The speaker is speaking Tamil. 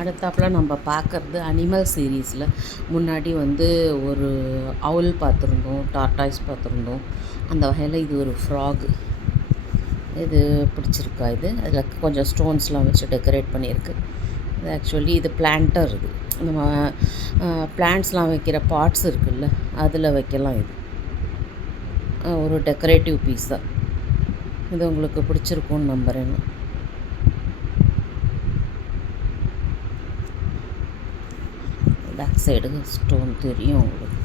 அடுத்தாப்புல நம்ம பார்க்குறது அனிமல் சீரீஸில் முன்னாடி வந்து ஒரு அவுல் பார்த்துருந்தோம், டார்டாய்ஸ் பார்த்துருந்தோம். அந்த வகையில் இது ஒரு ஃப்ராகு. இது பிடிச்சிருக்கா? இது அதில் கொஞ்சம் ஸ்டோன்ஸ்லாம் வச்சு டெக்கரேட் பண்ணியிருக்கு. இது ஆக்சுவலி இது பிளான்டர். இது நம்ம பிளான்ட்ஸ்லாம் வைக்கிற பாட்ஸ் இருக்குல்ல, அதில் வைக்கலாம். இது ஒரு டெக்கரேட்டிவ் பீஸ் தான். இது உங்களுக்கு பிடிச்சிருக்கும்னு நம்புகிறேன். பேக் சைடு ஸ்டோன் தெரியும் உங்களுக்கு.